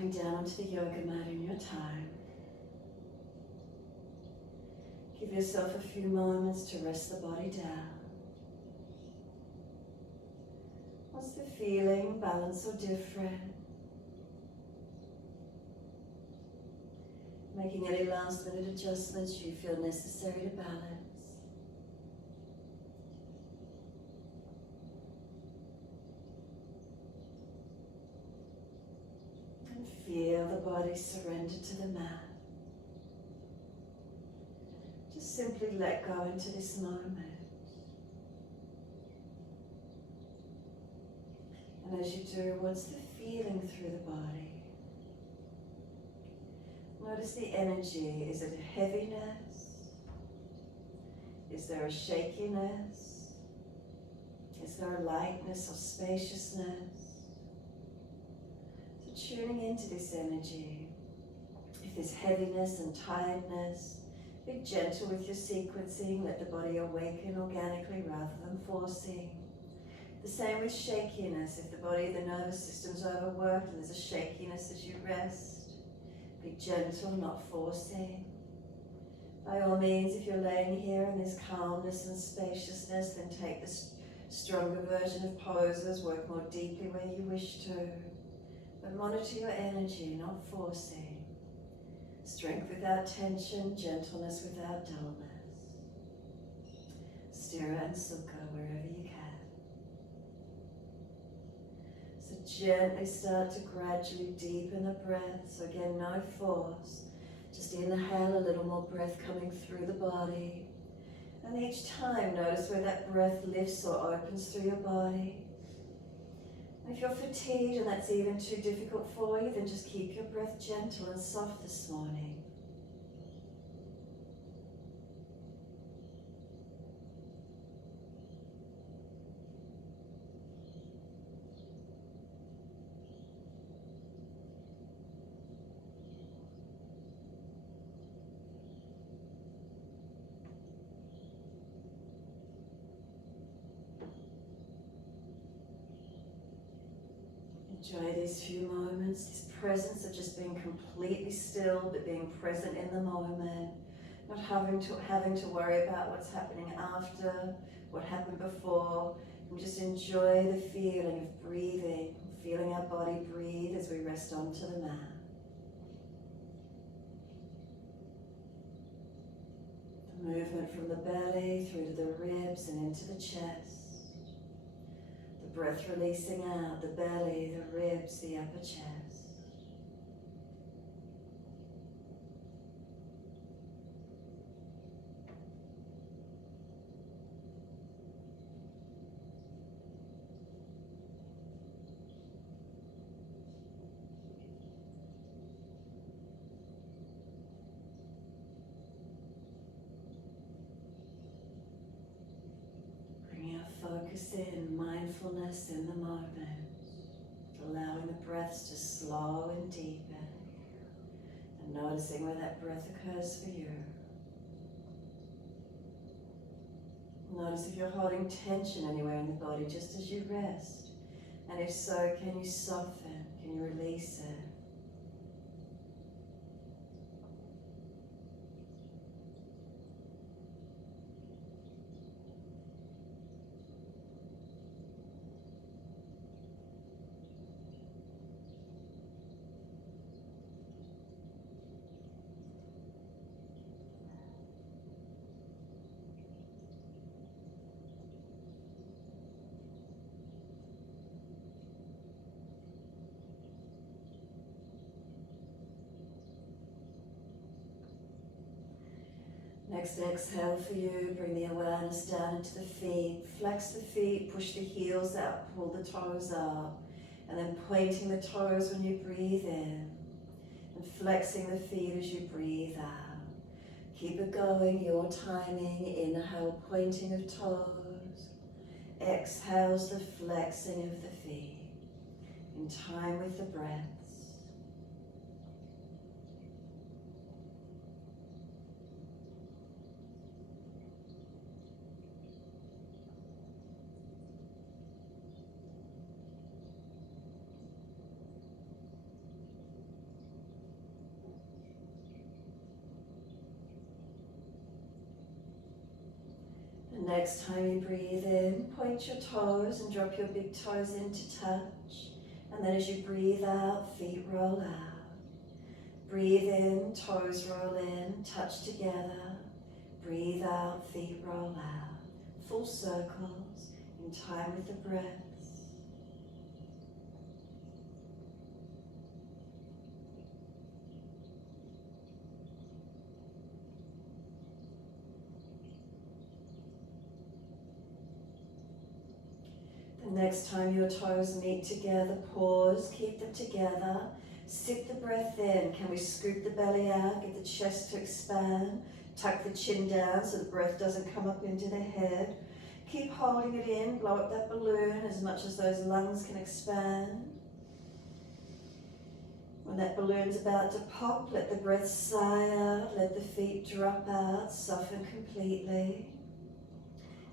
Coming down onto the yoga mat in your time. Give yourself a few moments to rest the body down. What's the feeling, balanced or different? Making any last minute adjustments you feel necessary to balance. And feel the body surrender to the mat. Just simply let go into this moment. And as you do, what's the feeling through the body? Notice the energy. Is it a heaviness? Is there a shakiness? Is there a lightness or spaciousness? So tuning into this energy. If there's heaviness and tiredness, be gentle with your sequencing. Let the body awaken organically rather than forcing. The same with shakiness. If the body, the nervous system's overworked and there's a shakiness as you rest, be gentle, not forcing. By all means, if you're laying here and there's calmness and spaciousness, then take the stronger version of poses, work more deeply where you wish to. But monitor your energy, not forcing. Strength without tension, gentleness without dullness. Sthira and Sukha wherever you can. So gently start to gradually deepen the breath. So again, no force. Just inhale a little more breath coming through the body. And each time, notice where that breath lifts or opens through your body. And if you're fatigued and that's even too difficult for you, then just keep your breath gentle and soft this morning. Enjoy these few moments, this presence of just being completely still, but being present in the moment, not having to worry about what's happening after, what happened before, and just enjoy the feeling of breathing, feeling our body breathe as we rest onto the mat. The movement from the belly through to the ribs and into the chest. Breath releasing out the belly, the ribs, the upper chest. Focus in, mindfulness in the moment, allowing the breaths to slow and deepen, and noticing where that breath occurs for you. Notice if you're holding tension anywhere in the body just as you rest, and if so, can you soften, can you release it? Next exhale for you, bring the awareness down into the feet, flex the feet, push the heels out, pull the toes up, and then pointing the toes when you breathe in, and flexing the feet as you breathe out. Keep it going, your timing, inhale, pointing of toes, exhales the flexing of the feet, in time with the breath. next time you breathe in, point your toes and drop your big toes into touch. And then as you breathe out, feet roll out. Breathe in, toes roll in, touch together. Breathe out, feet roll out. Full circles in time with the breath. The next time your toes meet together, pause, keep them together. Sip the breath in. Can we scoop the belly out, get the chest to expand, tuck the chin down so the breath doesn't come up into the head. Keep holding it in, blow up that balloon as much as those lungs can expand. When that balloon's about to pop, let the breath sigh out, let the feet drop out, soften completely.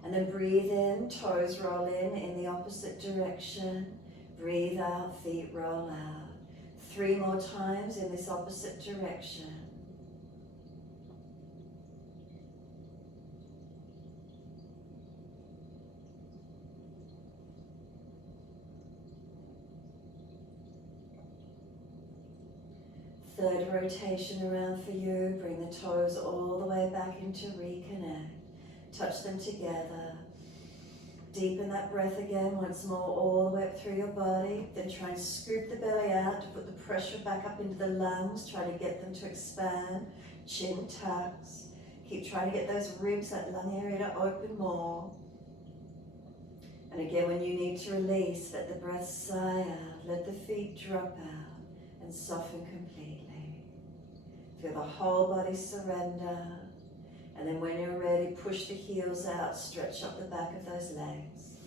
And then breathe in, toes roll in the opposite direction. Breathe out, feet roll out. 3 more times in this opposite direction. Third rotation around for you. Bring the toes all the way back into reconnect. Touch them together. Deepen that breath again once more all the way up through your body. Then try and scoop the belly out to put the pressure back up into the lungs. Try to get them to expand. Chin tucks. Keep trying to get those ribs, that lung area to open more. And again, when you need to release, let the breath sigh out. Let the feet drop out and soften completely. Feel the whole body surrender. And then when you're ready, push the heels out, stretch up the back of those legs.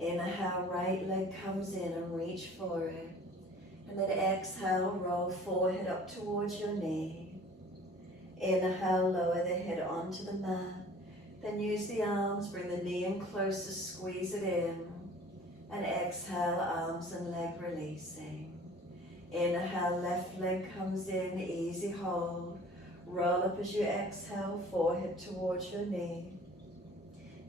Inhale, right leg comes in and reach for it. And then exhale, roll forehead up towards your knee. Inhale, lower the head onto the mat. Then use the arms, bring the knee in closer, squeeze it in. And exhale, arms and leg releasing. Inhale, left leg comes in, easy hold. Roll up as you exhale, forehead towards your knee.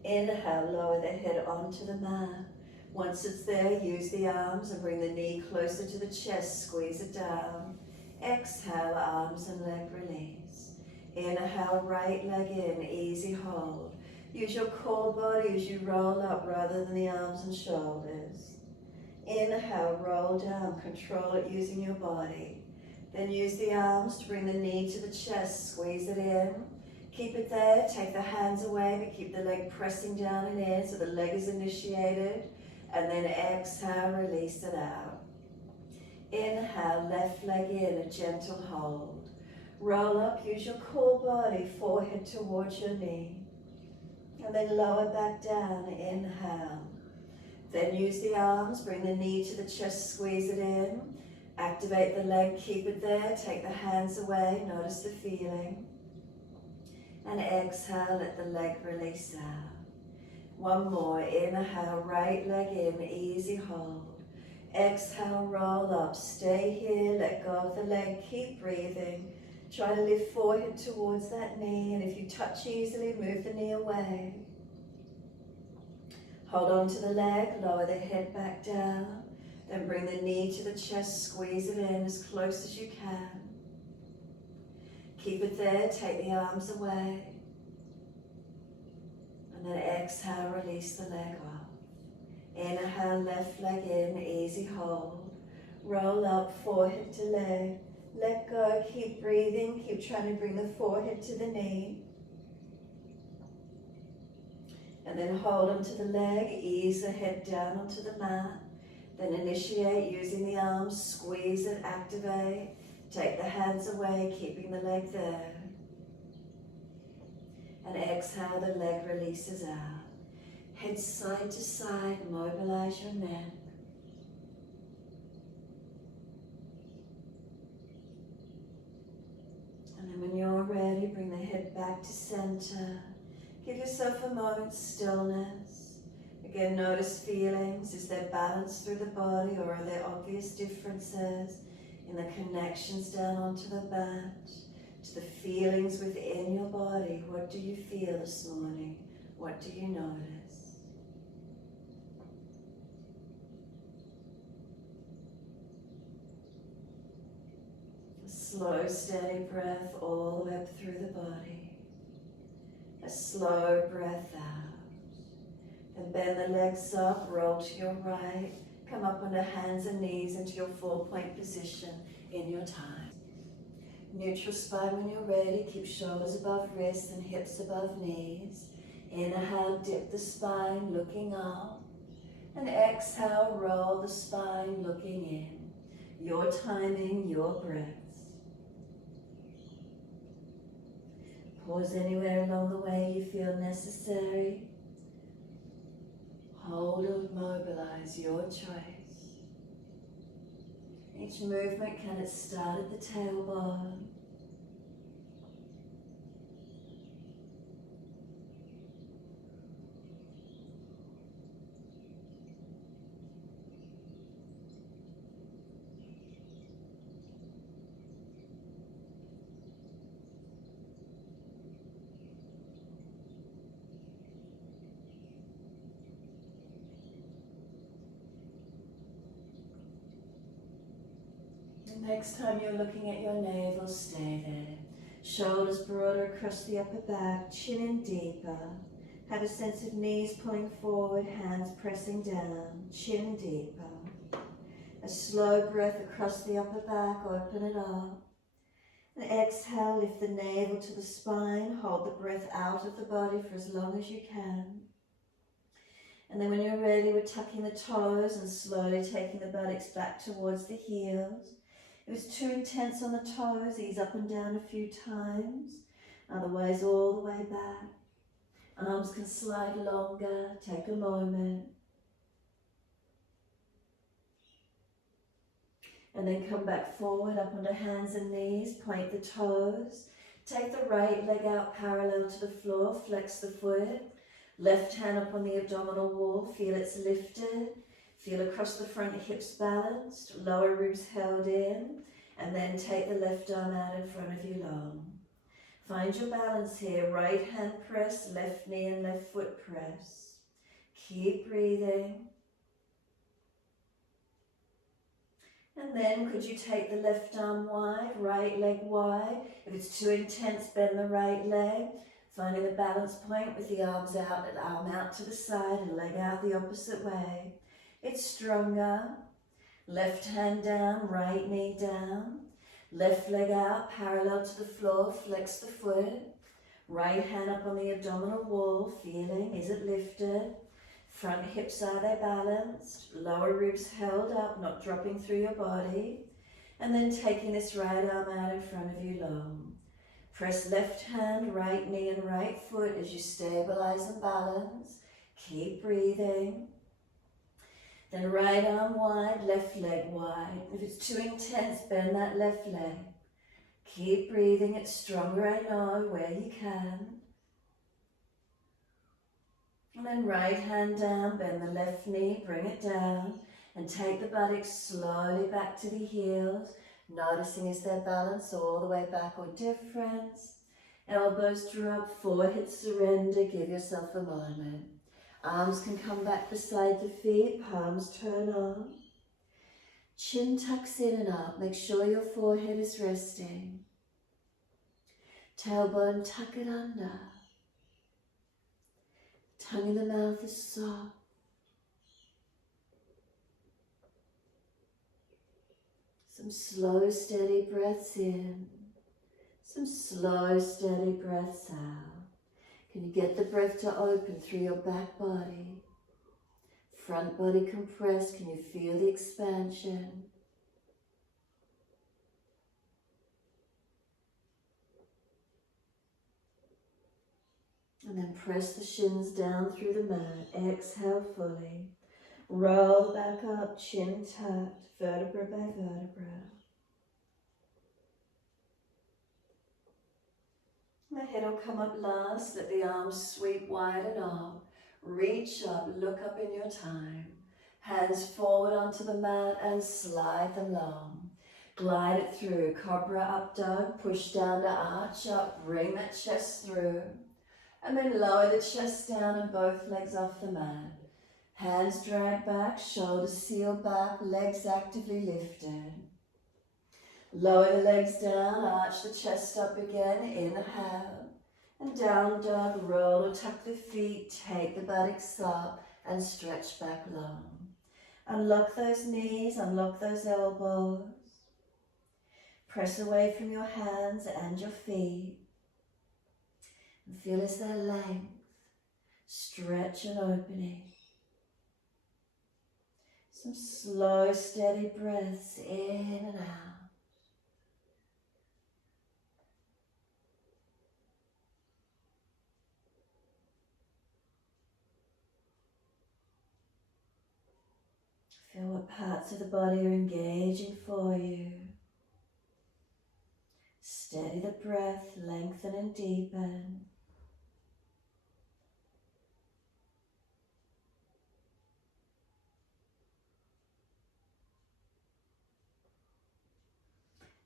Inhale, lower the head onto the mat. Once it's there, use the arms and bring the knee closer to the chest, squeeze it down. Exhale, arms and leg release. Inhale, right leg in, easy hold. Use your core body as you roll up rather than the arms and shoulders. Inhale, roll down, control it using your body. Then use the arms to bring the knee to the chest, squeeze it in. Keep it there, take the hands away, but keep the leg pressing down and in so the leg is initiated. And then exhale, release it out. Inhale, left leg in, a gentle hold. Roll up, use your core body, forehead towards your knee. And then lower back down, inhale. Then use the arms, bring the knee to the chest, squeeze it in. Activate the leg, keep it there, take the hands away, notice the feeling. And exhale, let the leg release out. One more, inhale, right leg in, easy hold. Exhale, roll up, stay here, let go of the leg, keep breathing. Try to lift forehead towards that knee, and if you touch easily, move the knee away. Hold on to the leg, lower the head back down. Then bring the knee to the chest, squeeze it in as close as you can. Keep it there, take the arms away. And then exhale, release the leg off. Inhale, left leg in, easy hold. Roll up, forehead to leg. Let go, keep breathing, keep trying to bring the forehead to the knee. And then hold onto the leg, ease the head down onto the mat. Then initiate using the arms, squeeze it, activate. Take the hands away, keeping the leg there. And exhale, the leg releases out. Head side to side, mobilize your neck. And then when you're ready, bring the head back to center. Give yourself a moment's stillness. Again, notice feelings. Is there balance through the body, or are there obvious differences in the connections down onto the mat, to the feelings within your body? What do you feel this morning? What do you notice? A slow, steady breath all the way up through the body. A slow breath out. Then bend the legs up, roll to your right. Come up on the hands and knees into your 4-point position in your time. Neutral spine when you're ready. Keep shoulders above wrists and hips above knees. Inhale, dip the spine, looking up. And exhale, roll the spine, looking in. Your timing, your breaths. Pause anywhere along the way you feel necessary. Hold or mobilize, your choice. Each movement can start at the tailbone. Next time you're looking at your navel, stay there. Shoulders broader across the upper back, chin in deeper. Have a sense of knees pulling forward, hands pressing down, chin deeper. A slow breath across the upper back, open it up. And exhale, lift the navel to the spine, hold the breath out of the body for as long as you can. And then when you're ready, we're tucking the toes and slowly taking the buttocks back towards the heels. If it's too intense on the toes, ease up and down a few times. Otherwise, all the way back. Arms can slide longer. Take a moment. And then come back forward, up onto hands and knees. Point the toes. Take the right leg out parallel to the floor. Flex the foot. Left hand up on the abdominal wall. Feel it's lifted. Feel across the front hips balanced, lower ribs held in, and then take the left arm out in front of you long. Find your balance here, right hand press, left knee and left foot press. Keep breathing. And then could you take the left arm wide, right leg wide. If it's too intense, bend the right leg. Finding the balance point with the arms out and arm out to the side and leg out the opposite way. It's stronger. Left hand down, right knee down. Left leg out, parallel to the floor, flex the foot. Right hand up on the abdominal wall, feeling, is it lifted? Front hips, are they balanced? Lower ribs held up, not dropping through your body. And then taking this right arm out in front of you long. Press left hand, right knee and right foot as you stabilize and balance. Keep breathing. Then right arm wide, left leg wide. If it's too intense, bend that left leg. Keep breathing, it's stronger, I know, where you can. And then right hand down, bend the left knee, bring it down. And take the buttocks slowly back to the heels. Noticing is there balance all the way back or difference. Elbows drop, forehead surrender, give yourself a moment. Arms can come back beside the feet, palms turn on. Chin tucks in and up, make sure your forehead is resting. Tailbone, tuck it under. Tongue in the mouth is soft. Some slow, steady breaths in. Some slow, steady breaths out. Can you get the breath to open through your back body? Front body compressed, can you feel the expansion? And then press the shins down through the mat. Exhale fully. Roll back up, chin tucked, vertebra by vertebra. The head will come up last, let the arms sweep wide and up. Reach up, look up in your time. Hands forward onto the mat and slide them long. Glide it through, cobra up dog, push down to arch up, bring that chest through. And then lower the chest down and both legs off the mat. Hands drag back, shoulders seal back, legs actively lifted. Lower the legs down, arch the chest up again, inhale. And down dog, roll or tuck the feet, take the buttocks up and stretch back long. Unlock those knees, unlock those elbows. Press away from your hands and your feet. And feel as their length, stretch and opening. Some slow, steady breaths in and out. Feel what parts of the body are engaging for you. Steady the breath, lengthen and deepen.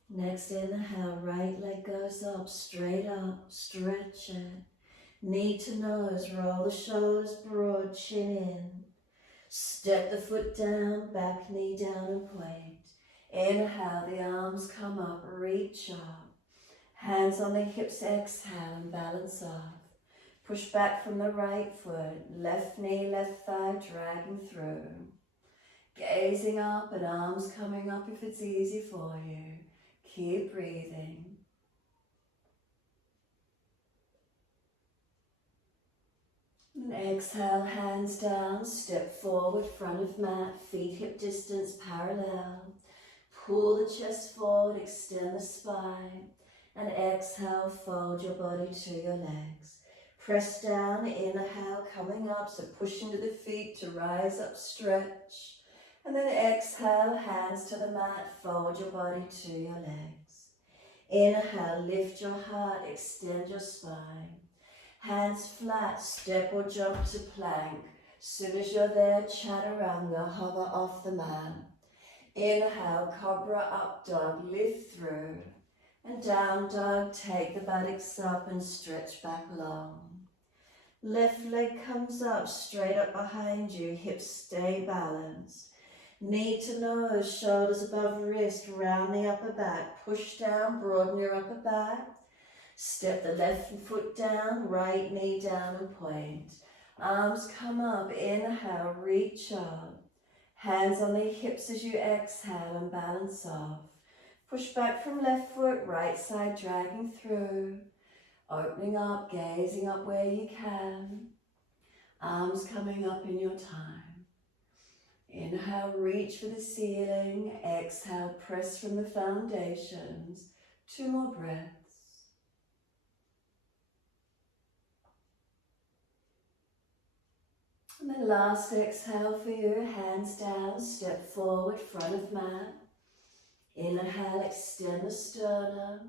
Next inhale, right leg goes up, straight up, stretch it. Knee to nose, roll the shoulders broad, chin in. Step the foot down, back knee down and point. Inhale, the arms come up, reach up. Hands on the hips, exhale and balance off. Push back from the right foot, left knee, left thigh, dragging through. Gazing up and arms coming up if it's easy for you. Keep breathing. And exhale, hands down, step forward, front of mat, feet hip distance parallel. Pull the chest forward, extend the spine. And exhale, fold your body to your legs. Press down, inhale, coming up, so push into the feet to rise up, stretch. And then exhale, hands to the mat, fold your body to your legs. Inhale, lift your heart, extend your spine. Hands flat, step or jump to plank. Soon as you're there, chaturanga, hover off the mat. Inhale, cobra up dog, lift through. And down dog, take the buttocks up and stretch back long. Left leg comes up, straight up behind you, hips stay balanced. Knee to nose, shoulders above wrist, round the upper back. Push down, broaden your upper back. Step the left foot down, right knee down and point. Arms come up, inhale, reach up. Hands on the hips as you exhale and balance off. Push back from left foot, right side dragging through. Opening up, gazing up where you can. Arms coming up in your time. Inhale, reach for the ceiling. Exhale, press from the foundations. 2 more breaths. And then last exhale for you, hands down, step forward, front of mat. Inhale, extend the sternum.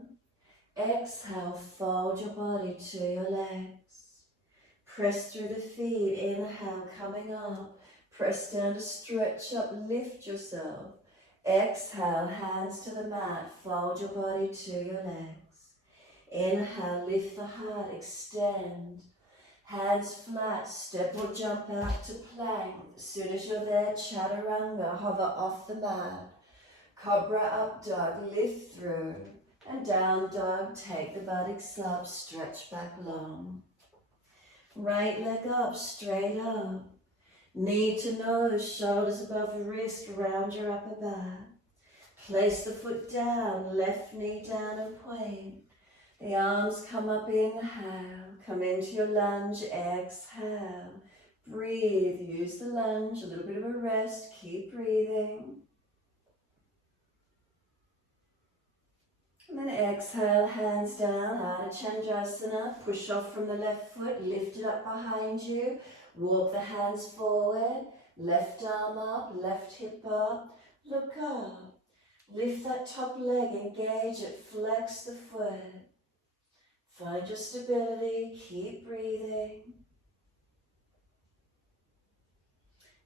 Exhale, fold your body to your legs. Press through the feet, inhale, coming up. Press down to stretch up, lift yourself. Exhale, hands to the mat, fold your body to your legs. Inhale, lift the heart, extend. Hands flat, step or jump out to plank. As soon as you're there, chaturanga, hover off the mat. Cobra up dog, lift through. And down dog, take the buttocks up, stretch back long. Right leg up, straight up. Knee to nose, shoulders above wrist, round your upper back. Place the foot down, left knee down and point. The arms come up, inhale. Come into your lunge, exhale. Breathe, use the lunge, a little bit of a rest, keep breathing. And then exhale, hands down, Ardha Chandrasana. Push off from the left foot, lift it up behind you. Walk the hands forward, left arm up, left hip up. Look up. Lift that top leg, engage it, flex the foot. Find your stability, keep breathing.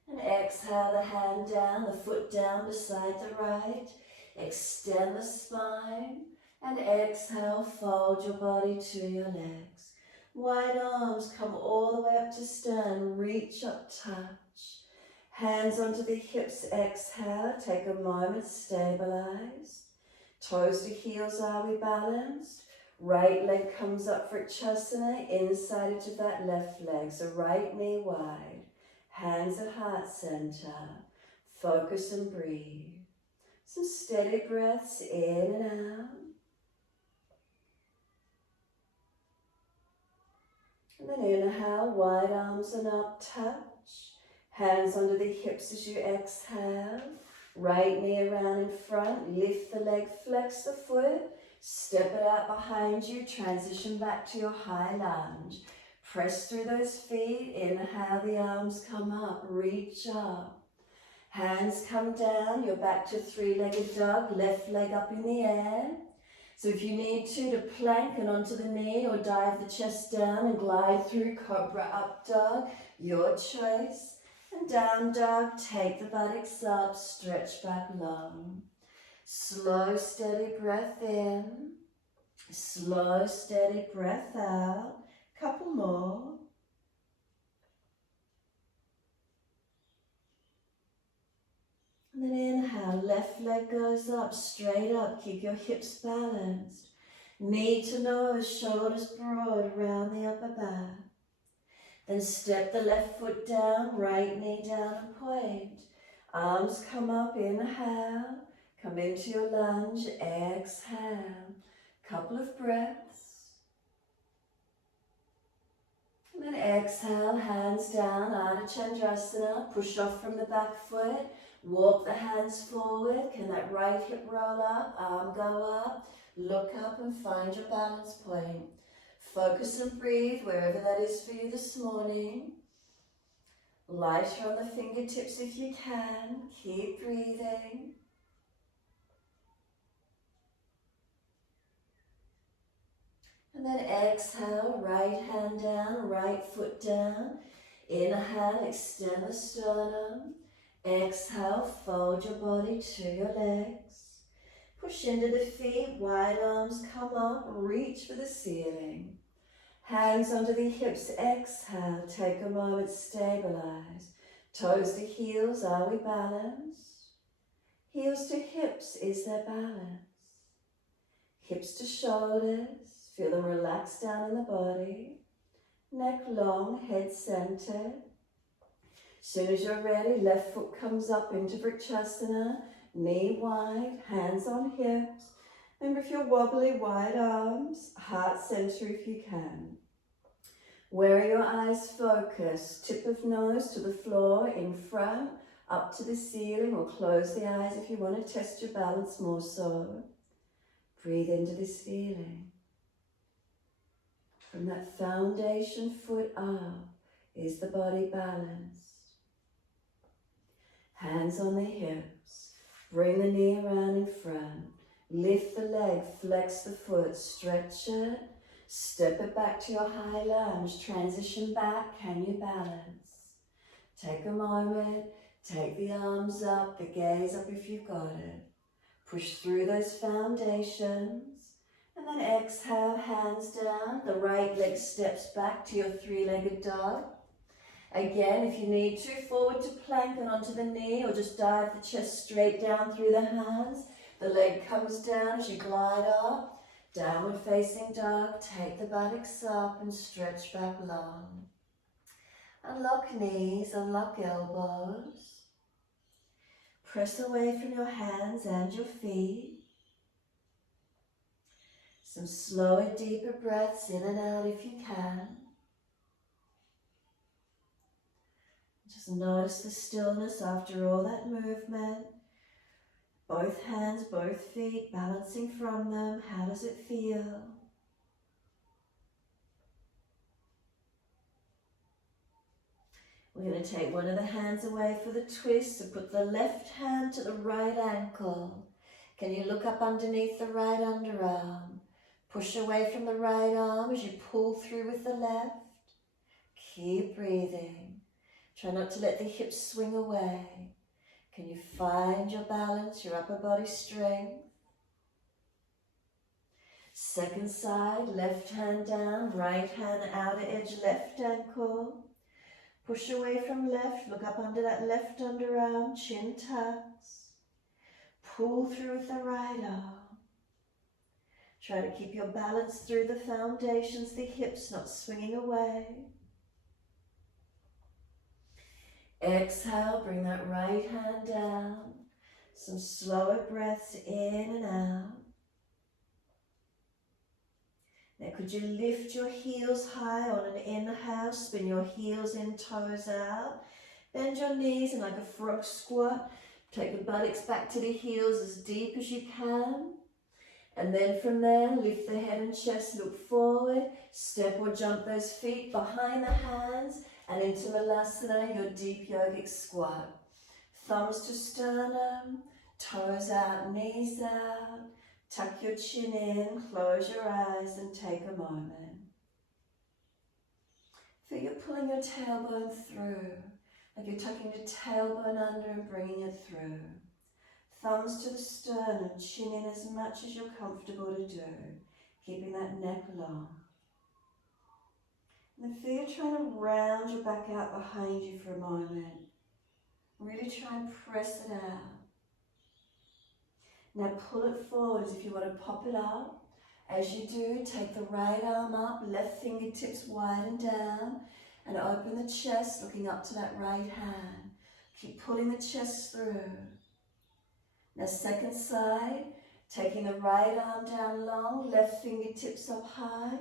And exhale the hand down, the foot down beside the right. Extend the spine. And exhale, fold your body to your legs. Wide arms come all the way up to stern. Reach up, touch. Hands onto the hips, exhale. Take a moment, stabilize. Toes to heels, are we balanced? Right leg comes up for Chasana, inside edge of that left leg. So right knee wide, hands at heart center. Focus and breathe. Some steady breaths in and out. And then inhale, wide arms and up, touch. Hands under the hips as you exhale. Right knee around in front, lift the leg, flex the foot. Step it out behind you, transition back to your high lunge. Press through those feet, inhale, the arms come up, reach up. Hands come down, you're back to three-legged dog, left leg up in the air. So if you need to plank and onto the knee or dive the chest down and glide through cobra up dog, your choice. And down dog, take the buttocks up, stretch back long. Slow, steady breath in. Slow, steady breath out. Couple more. And then inhale, left leg goes up, straight up. Keep your hips balanced. Knee to nose, shoulders broad around the upper back. Then step the left foot down, right knee down and point. Arms come up, inhale. Come into your lunge, exhale. Couple of breaths. And then exhale, hands down, Ardha Chandrasana. Push off from the back foot. Walk the hands forward. Can that right hip roll up, arm go up. Look up and find your balance point. Focus and breathe wherever that is for you this morning. Lighter on the fingertips if you can. Keep breathing. And then exhale, right hand down, right foot down. Inhale, extend the sternum. Exhale, fold your body to your legs. Push into the feet, wide arms come up, reach for the ceiling. Hands onto the hips, exhale, take a moment, stabilize. Toes to heels, are we balanced? Heels to hips, is there balance? Hips to shoulders, feel them relax down in the body. Neck long, head centered. Soon as you're ready, left foot comes up into Vrikshasana, knee wide, hands on hips. Remember, if you're wobbly, wide arms, heart center if you can. Where are your eyes focused? Tip of nose to the floor, in front, up to the ceiling, or close the eyes if you want to test your balance more so. Breathe into this feeling. From that foundation foot up, is the body balanced? Hands on the hips. Bring the knee around in front. Lift the leg, flex the foot, stretch it. Step it back to your high lunge. Transition back, can you balance? Take a moment, take the arms up, the gaze up if you've got it. Push through those foundations. And then exhale, hands down. The right leg steps back to your three-legged dog. Again, if you need to, forward to plank and onto the knee, or just dive the chest straight down through the hands. The leg comes down as you glide up. Downward facing dog, take the buttocks up and stretch back long. Unlock knees, unlock elbows. Press away from your hands and your feet. Some slower, deeper breaths in and out if you can. Just notice the stillness after all that movement. Both hands, both feet, balancing from them. How does it feel? We're going to take one of the hands away for the twist. So put the left hand to the right ankle. Can you look up underneath the right underarm? Push away from the right arm as you pull through with the left. Keep breathing. Try not to let the hips swing away. Can you find your balance, your upper body strength? Second side, left hand down, right hand outer edge, left ankle. Push away from left, look up under that left underarm, chin tucks. Pull through with the right arm. Try to keep your balance through the foundations, the hips not swinging away. Exhale, bring that right hand down. Some slower breaths in and out. Now could you lift your heels high on an inhale, spin your heels in, toes out. Bend your knees in like a frog squat. Take the buttocks back to the heels as deep as you can. And then from there, lift the head and chest, look forward. Step or jump those feet behind the hands and into Malasana, your deep yogic squat. Thumbs to sternum, toes out, knees out. Tuck your chin in, close your eyes and take a moment. Feel you're pulling your tailbone through, like you're tucking the tailbone under and bringing it through. Thumbs to the sternum, chin in as much as you're comfortable to do, keeping that neck long. And then feel you're trying to round your back out behind you for a moment. Really try and press it out. Now pull it forward as if you want to pop it up. As you do, take the right arm up, left fingertips widen down, and open the chest, looking up to that right hand. Keep pulling the chest through. Now second side, taking the right arm down long, left fingertips up high.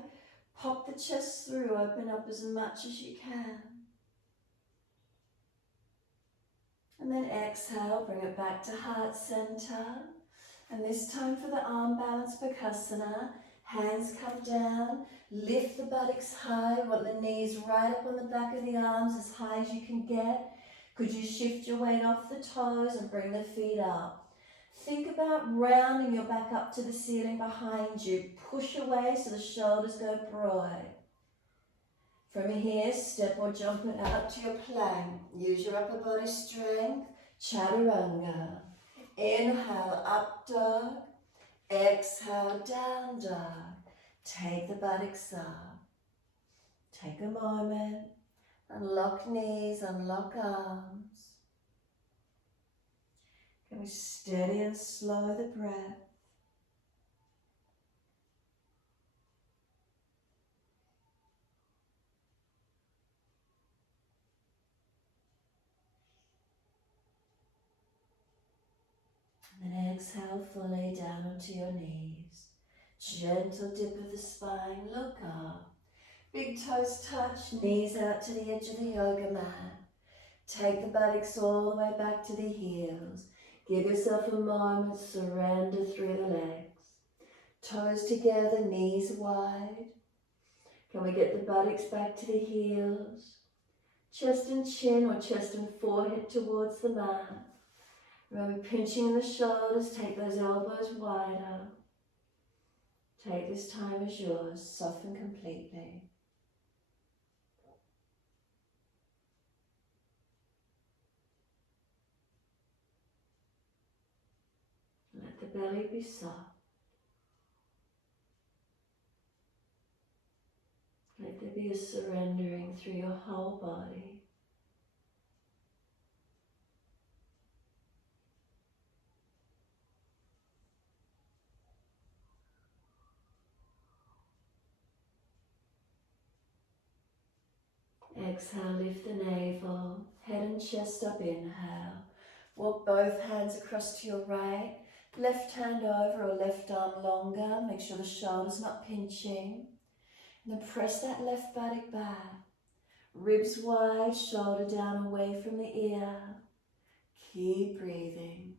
Pop the chest through, open up as much as you can. And then exhale, bring it back to heart center. And this time for the arm balance Bakasana, hands come down, lift the buttocks high, want the knees right up on the back of the arms as high as you can get. Could you shift your weight off the toes and bring the feet up? Think about rounding your back up to the ceiling behind you. Push away so the shoulders go broad. From here, step or jump it out to your plank. Use your upper body strength, chaturanga. Inhale, up dog. Exhale, down dog. Take the buttocks up. Take a moment. Unlock knees, unlock arms. Can we steady and slow the breath? And then exhale fully down onto your knees. Gentle dip of the spine, look up. Big toes touch, knees out to the edge of the yoga mat. Take the buttocks all the way back to the heels. Give yourself a moment, surrender through the legs. Toes together, knees wide. Can we get the buttocks back to the heels? Chest and chin or chest and forehead towards the mat. Remember pinching in the shoulders, take those elbows wider. Take this time as yours, soften completely. Let the belly be soft. Let there be a surrendering through your whole body. Exhale, lift the navel, head and chest up, inhale. Walk both hands across to your right, left hand over or left arm longer. Make sure the shoulder's not pinching. And then press that left buttock back. Ribs wide, shoulder down away from the ear. Keep breathing.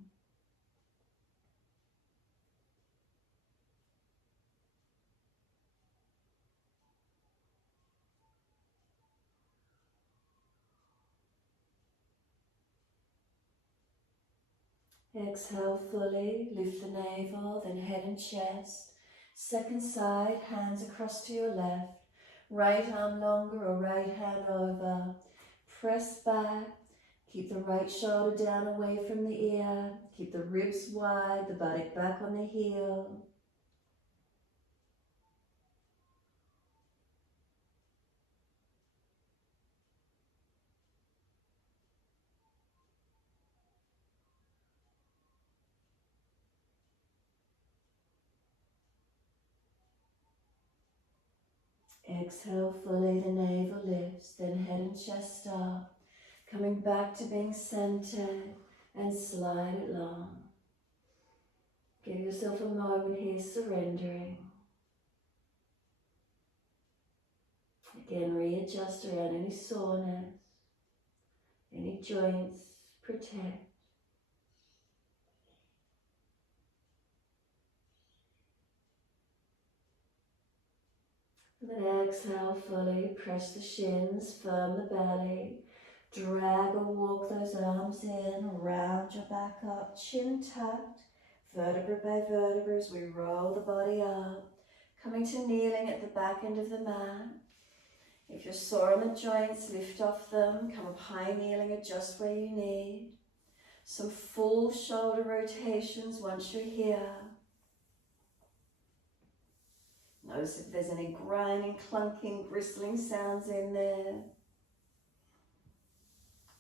Exhale fully, lift the navel, then head and chest. Second side, hands across to your left. Right arm longer or right hand over. Press back. Keep the right shoulder down away from the ear. Keep the ribs wide, the buttock back on the heel. Exhale fully, the navel lifts, then head and chest up. Coming back to being centered and slide it long. Give yourself a moment here, surrendering. Again, readjust around any soreness, any joints, protect. And then exhale fully, press the shins, firm the belly. Drag or walk those arms in, round your back up, chin tucked, vertebra by vertebra as we roll the body up. Coming to kneeling at the back end of the mat. If you're sore in the joints, lift off them, come up high kneeling, adjust where you need. Some full shoulder rotations once you're here. Notice if there's any grinding, clunking, bristling sounds in there.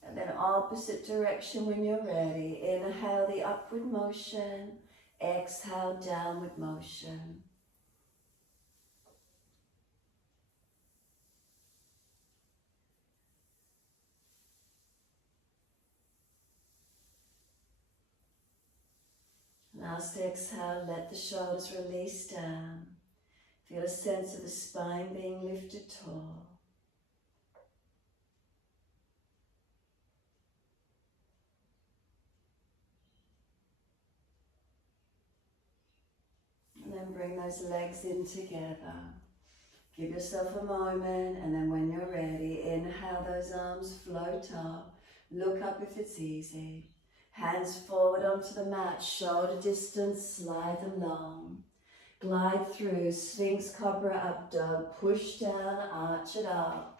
And then opposite direction when you're ready. Inhale the upward motion, exhale downward motion. Last exhale, let the shoulders release down. Feel a sense of the spine being lifted tall. And then bring those legs in together. Give yourself a moment, and then when you're ready, inhale those arms, float up. Look up if it's easy. Hands forward onto the mat, shoulder distance, slide them long. Glide through, Sphinx Cobra up dog, push down, arch it up.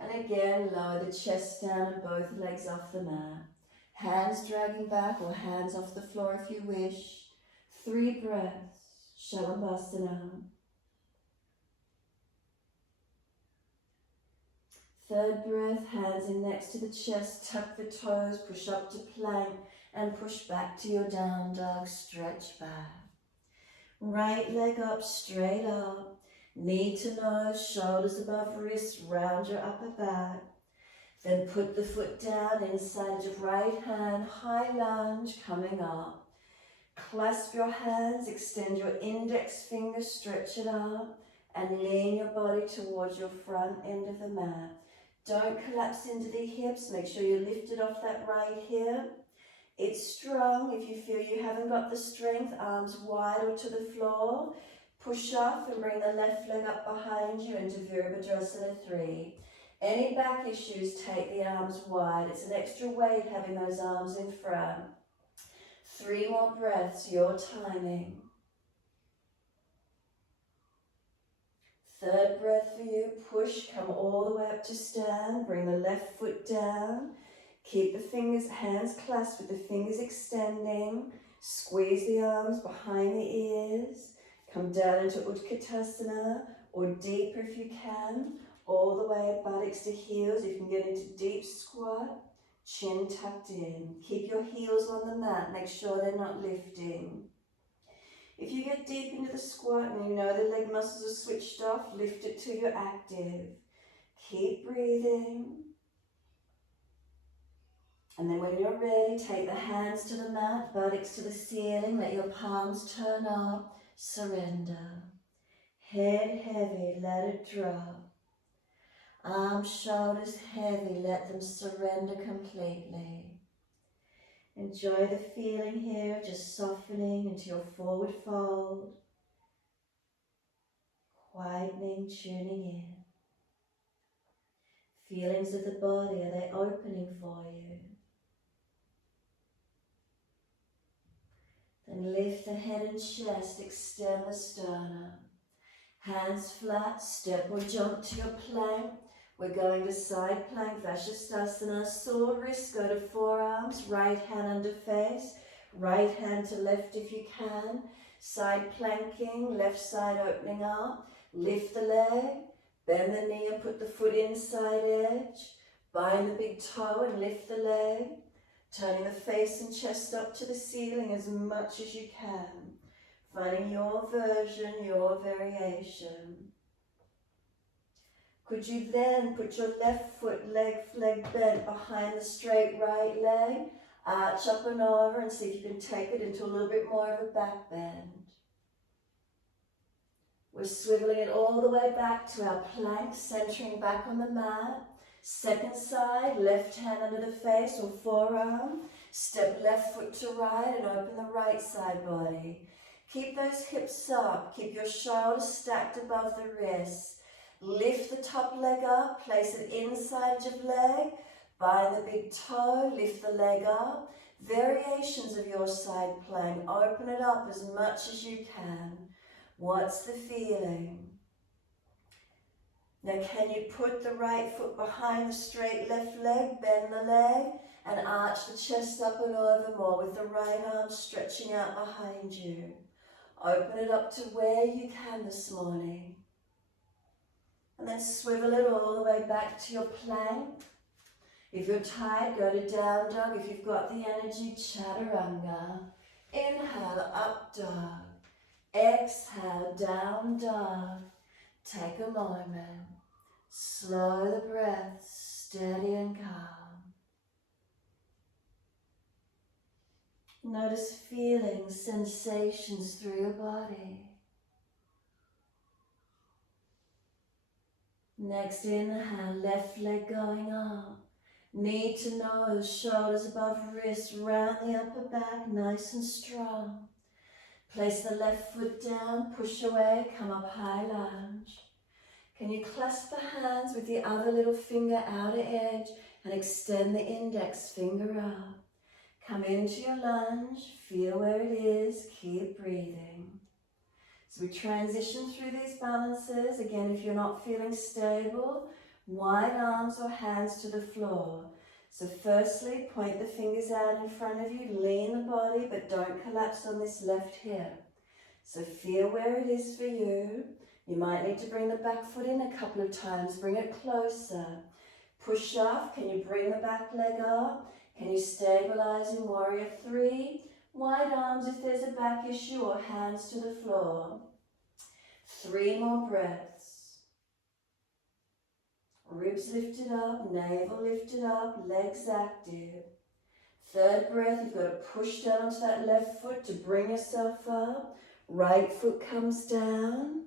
And again, lower the chest down and both legs off the mat. Hands dragging back or hands off the floor if you wish. 3 breaths, Shavasana. 3rd breath, hands in next to the chest, tuck the toes, push up to plank and push back to your down dog, stretch back. Right leg up, straight up, knee to nose, shoulders above wrists, round your upper back. Then put the foot down inside your right hand, high lunge, coming up. Clasp your hands, extend your index finger, stretch it up, and lean your body towards your front end of the mat. Don't collapse into the hips, make sure you lift it off that right hip. It's strong. If you feel you haven't got the strength, arms wide or to the floor, push off and bring the left leg up behind you into Virabhadrasana 3. Any back issues, take the arms wide. It's an extra weight having those arms in front. 3 more breaths, your timing. 3rd breath for you, push, come all the way up to stand, bring the left foot down. Keep the fingers, hands clasped with the fingers extending. Squeeze the arms behind the ears. Come down into Utkatasana or deeper if you can. All the way buttocks to heels. You can get into deep squat. Chin tucked in. Keep your heels on the mat. Make sure they're not lifting. If you get deep into the squat and you know the leg muscles are switched off, lift it till you're active. Keep breathing. And then when you're ready, take the hands to the mat, buttocks to the ceiling, let your palms turn up, surrender. Head heavy, let it drop. Arms, shoulders heavy, let them surrender completely. Enjoy the feeling here, just softening into your forward fold. Quietening, tuning in. Feelings of the body, are they opening for you? Then lift the head and chest, extend the sternum. Hands flat, step or jump to your plank. We're going to side plank, Vashisthasana. Sword wrists, go to forearms, right hand under face, right hand to left if you can. Side planking, left side opening up. Lift the leg, bend the knee and put the foot inside edge. Bind the big toe and lift the leg. Turning the face and chest up to the ceiling as much as you can. Finding your version, your variation. Could you then put your left foot, leg bent behind the straight right leg, arch up and over, and see if you can take it into a little bit more of a back bend. We're swiveling it all the way back to our plank, centering back on the mat. Second side, left hand under the face or forearm. Step left foot to right and open the right side body. Keep those hips up. Keep your shoulders stacked above the wrists. Lift the top leg up. Place it inside of leg. Bind the big toe. Lift the leg up. Variations of your side plank. Open it up as much as you can. What's the feeling? Now can you put the right foot behind the straight left leg, bend the leg, and arch the chest up and over more with the right arm stretching out behind you. Open it up to where you can this morning. And then swivel it all the way back to your plank. If you're tired, go to down dog. If you've got the energy, chaturanga. Inhale, up dog. Exhale, down dog. Take a moment. Slow the breath, steady and calm. Notice feelings, sensations through your body. Next inhale, left leg going up. Knee to nose, shoulders above wrist, round the upper back, nice and strong. Place the left foot down, push away, come up high lunge. Can you clasp the hands with the other little finger outer edge and extend the index finger up? Come into your lunge, feel where it is, keep breathing. So we transition through these balances. Again, if you're not feeling stable, wide arms or hands to the floor. So firstly, point the fingers out in front of you, lean the body, but don't collapse on this left hip. So feel where it is for you. You might need to bring the back foot in a couple of times, bring it closer. Push off, can you bring the back leg up? Can you stabilize in warrior three? Wide arms if there's a back issue or hands to the floor. 3 more breaths. Ribs lifted up, navel lifted up, legs active. Third breath, you've got to push down onto that left foot to bring yourself up. Right foot comes down.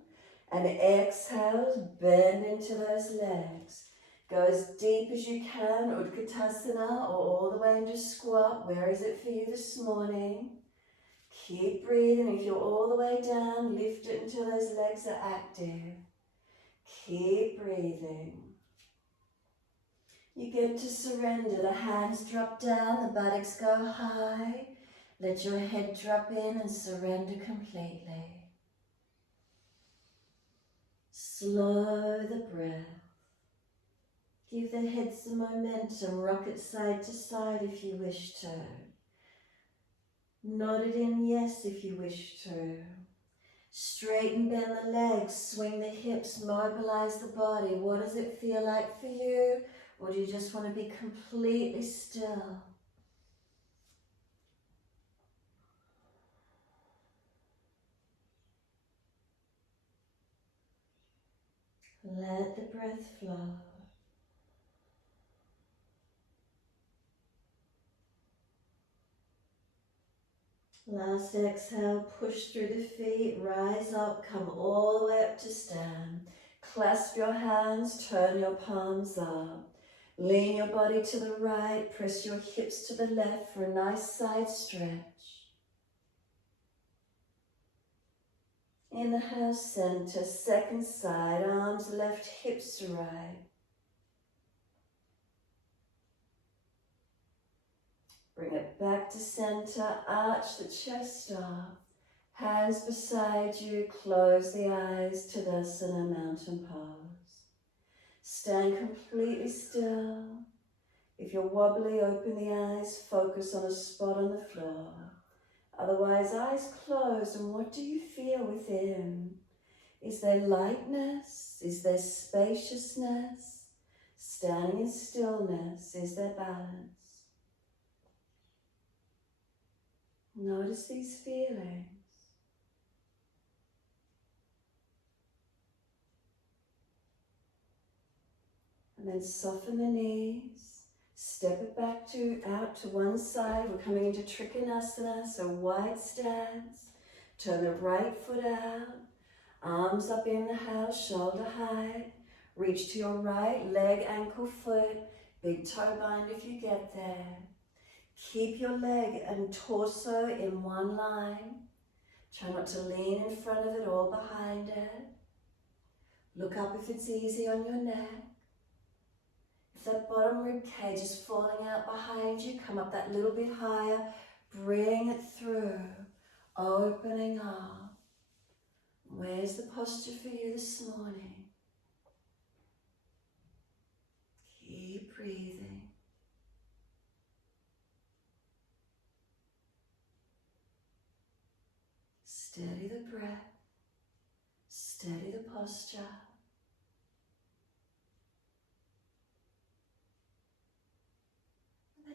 And exhale, bend into those legs. Go as deep as you can, Utkatasana, or all the way into squat. Where is it for you this morning? Keep breathing. If you're all the way down, lift it until those legs are active. Keep breathing. You get to surrender. The hands drop down, the buttocks go high. Let your head drop in and surrender completely. Slow the breath. Give the head some momentum. Rock it side to side if you wish to. Nod it in yes if you wish to. Straighten, bend the legs, swing the hips, mobilize the body. What does it feel like for you? Or do you just want to be completely still? Let the breath flow. Last exhale, push through the feet, rise up, come all the way up to stand. Clasp your hands, turn your palms up. Lean your body to the right, press your hips to the left for a nice side stretch. Inhale, center, second side, arms left, hips right. Bring it back to center, arch the chest up. Hands beside you, close the eyes, Tadasana, mountain pose. Stand completely still. If you're wobbly, open the eyes, focus on a spot on the floor. Otherwise, eyes closed, and what do you feel within? Is there lightness? Is there spaciousness? Standing in stillness, is there balance? Notice these feelings. And then soften the knees. Step it back out to one side. We're coming into Trikonasana, so wide stance. Turn the right foot out. Arms up in the house, shoulder height. Reach to your right, leg, ankle, foot. Big toe bind if you get there. Keep your leg and torso in one line. Try not to lean in front of it or behind it. Look up if it's easy on your neck. If that bottom rib cage is falling out behind you, come up that little bit higher. Bring it through, opening up. Where's the posture for you this morning? Keep breathing. Steady the breath. Steady the posture.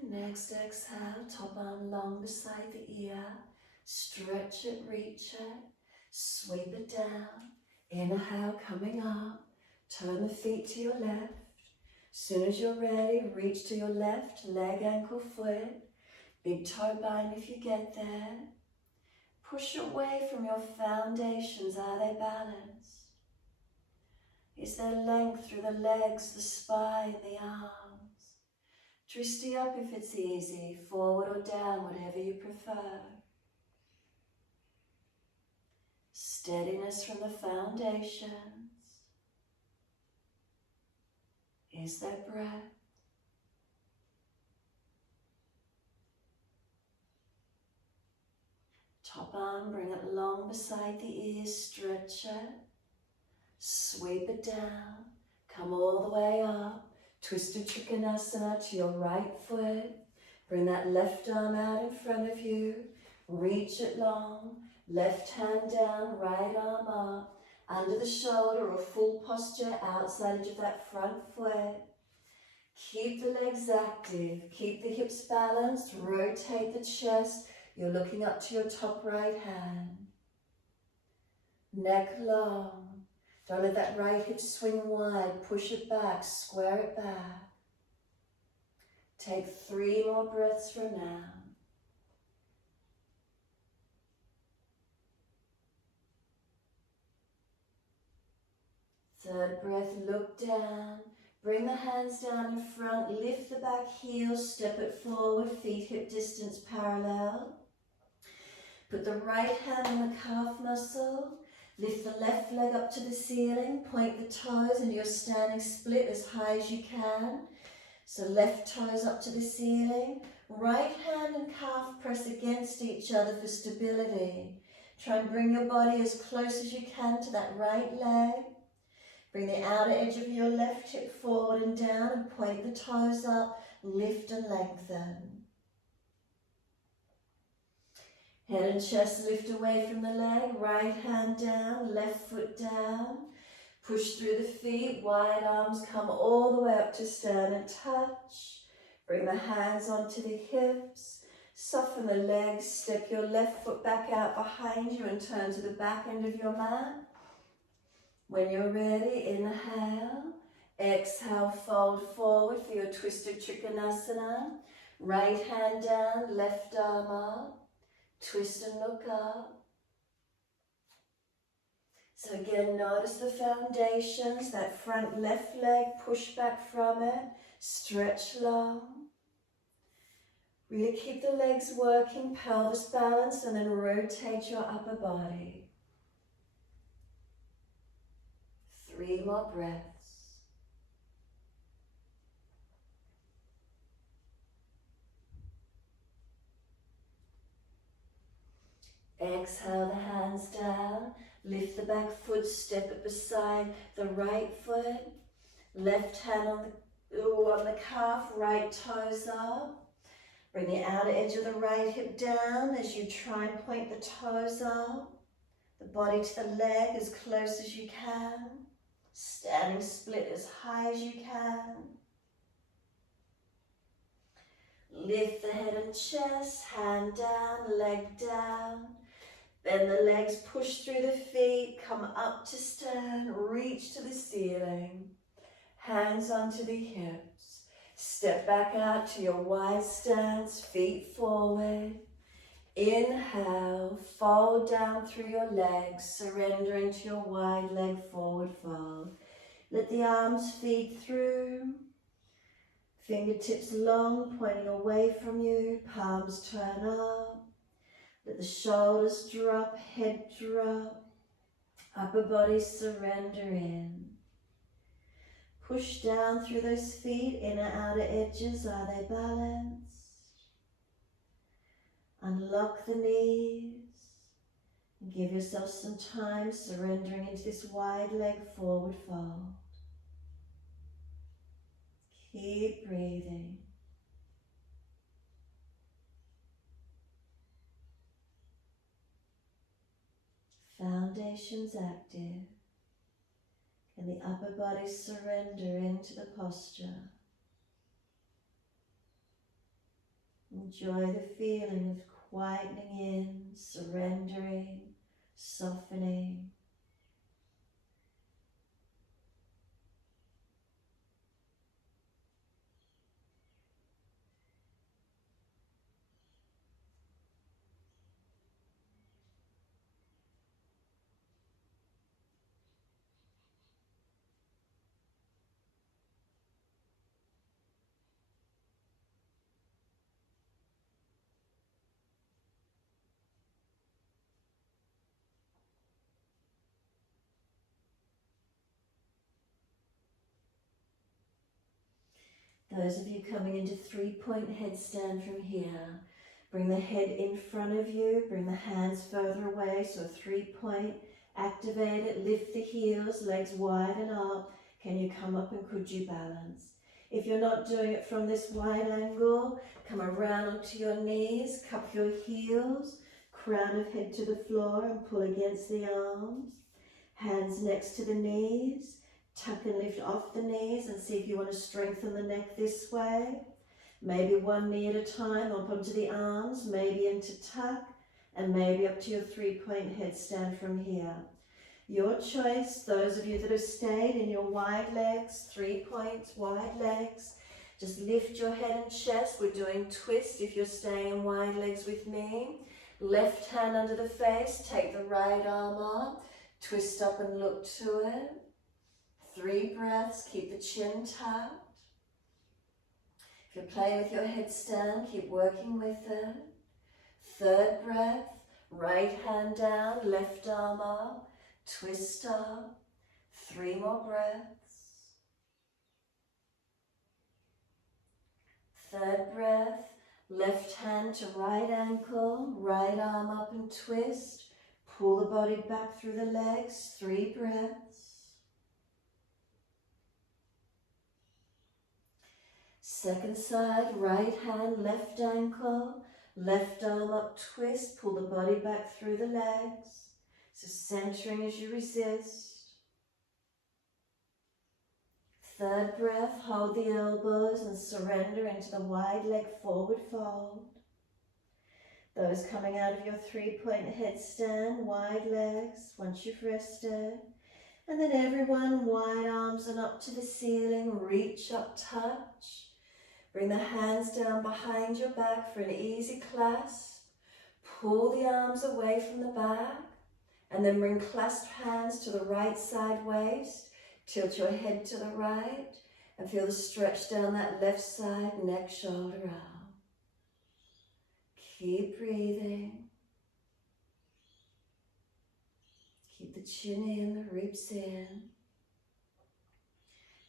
And the next exhale, top arm long beside the ear. Stretch it, reach it. Sweep it down. Inhale, coming up. Turn the feet to your left. Soon as you're ready, reach to your left, leg, ankle, foot. Big toe bind if you get there. Push away from your foundations. Are they balanced? Is there length through the legs, the spine, the arms? Twisty up if it's easy, forward or down, whatever you prefer. Steadiness from the foundations. Is there breath? Top arm, bring it long beside the ears, stretch it. Sweep it down, come all the way up. Twisted Trikonasana to your right foot. Bring that left arm out in front of you. Reach it long. Left hand down, right arm up. Under the shoulder or full posture outside edge of that front foot. Keep the legs active. Keep the hips balanced. Rotate the chest. You're looking up to your top right hand. Neck long. Don't let that right hip swing wide. Push it back. Square it back. Take 3 more breaths from now. Third breath, look down. Bring the hands down in front. Lift the back heel. Step it forward. Feet hip distance parallel. Put the right hand on the calf muscle. Lift the left leg up to the ceiling. Point the toes into your standing split as high as you can. So left toes up to the ceiling. Right hand and calf press against each other for stability. Try and bring your body as close as you can to that right leg. Bring the outer edge of your left hip forward and down and point the toes up. Lift and lengthen. Head and chest lift away from the leg, right hand down, left foot down. Push through the feet, wide arms come all the way up to sternum touch. Bring the hands onto the hips. Soften the legs, step your left foot back out behind you and turn to the back end of your mat. When you're ready, inhale. Exhale, fold forward for your twisted Trikonasana. Right hand down, left arm up. Twist and look up. So again, notice the foundations, that front left leg, push back from it, stretch long. Really keep the legs working, pelvis balance, and then rotate your upper body. 3 more breaths. Exhale the hands down, lift the back foot, step it beside the right foot, left hand on the calf, right toes up. Bring the outer edge of the right hip down as you try and point the toes up. The body to the leg as close as you can. Standing split as high as you can. Lift the head and chest, hand down, leg down. Bend the legs, push through the feet, come up to stand, reach to the ceiling. hands onto the hips. Step back out to your wide stance, feet forward. Inhale, fold down through your legs, surrender into your wide leg forward fold. Let the arms feed through. Fingertips long, pointing away from you, palms turn up. Let the shoulders drop, head drop, upper body surrender in. Push down through those feet, inner outer edges, are they balanced? Unlock the knees. Give yourself some time surrendering into this wide leg forward fold. Keep breathing. Foundations active. Can the upper body surrender into the posture? Enjoy the feeling of quietening in, surrendering, softening. Those of you coming into 3-point headstand from here, bring the head in front of you, bring the hands further away, so 3-point, activate it, lift the heels, legs widen up. Can you come up and could you balance? If you're not doing it from this wide angle, come around onto your knees, cup your heels, crown of head to the floor and pull against the arms. Hands next to the knees. Tuck and lift off the knees and see if you want to strengthen the neck this way. Maybe one knee at a time up onto the arms, maybe into tuck, and maybe up to your 3-point headstand from here. Your choice. Those of you that have stayed in your wide legs, 3 points, wide legs, just lift your head and chest. We're doing twist if you're staying in wide legs with me. Left hand under the face, take the right arm up, twist up and look to it. 3 breaths, keep the chin tucked. If you're playing with your headstand, keep working with it. 3rd breath, right hand down, left arm up, twist up. 3 more breaths. 3rd breath, left hand to right ankle, right arm up and twist. Pull the body back through the legs, 3 breaths. 2nd side, right hand, left ankle, left arm up, twist, pull the body back through the legs. So centering as you resist. 3rd breath, hold the elbows and surrender into the wide leg forward fold. Those coming out of your 3-point headstand, wide legs, once you've rested. And then everyone, wide arms and up to the ceiling, reach up, touch. Bring the hands down behind your back for an easy clasp. Pull the arms away from the back and then bring clasped hands to the right side waist. Tilt your head to the right and feel the stretch down that left side, neck, shoulder out. Keep breathing. Keep the chin in, the ribs in.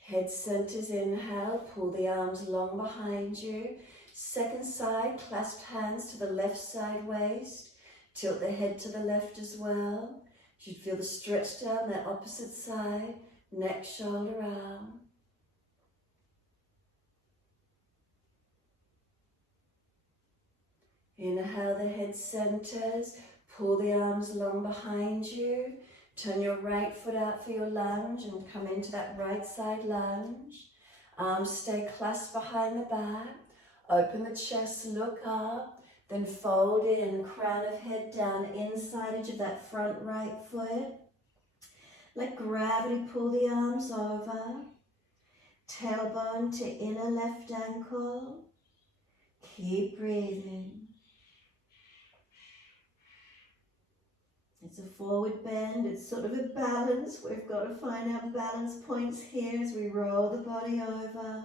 Head centers, inhale, pull the arms long behind you. 2nd side, clasped hands to the left side waist. Tilt the head to the left as well. You should feel the stretch down that opposite side, neck, shoulder out. Inhale, the head centers, pull the arms long behind you. Turn your right foot out for your lunge and come into that right side lunge. Arms stay clasped behind the back. Open the chest, look up, then fold in, crown of head down, inside edge of that front right foot. Let gravity pull the arms over. Tailbone to inner left ankle. Keep breathing. It's a forward bend, it's sort of a balance. We've got to find our balance points here as we roll the body over.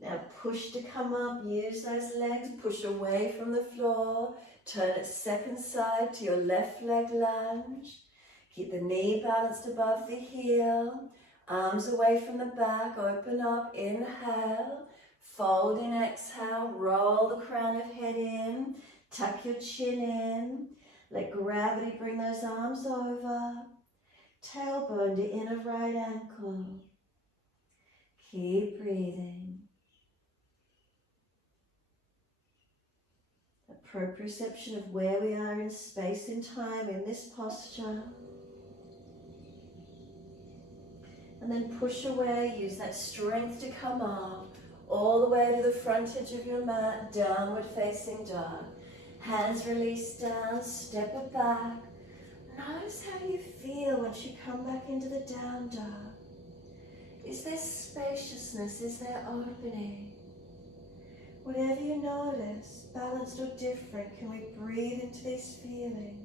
Now push to come up, use those legs, push away from the floor. Turn it second side to your left leg lunge. Keep the knee balanced above the heel. Arms away from the back, open up, inhale. Fold in, exhale, roll the crown of head in. Tuck your chin in. Let gravity bring those arms over. Tailbone to inner right ankle. Keep breathing. A proprioception of where we are in space and time in this posture. And then push away, use that strength to come up, all the way to the front edge of your mat, downward facing dog. Hands release down, step it back. Notice how you feel once you come back into the down dog. Is there spaciousness? Is there opening? Whatever you notice, balanced or different, can we breathe into these feelings?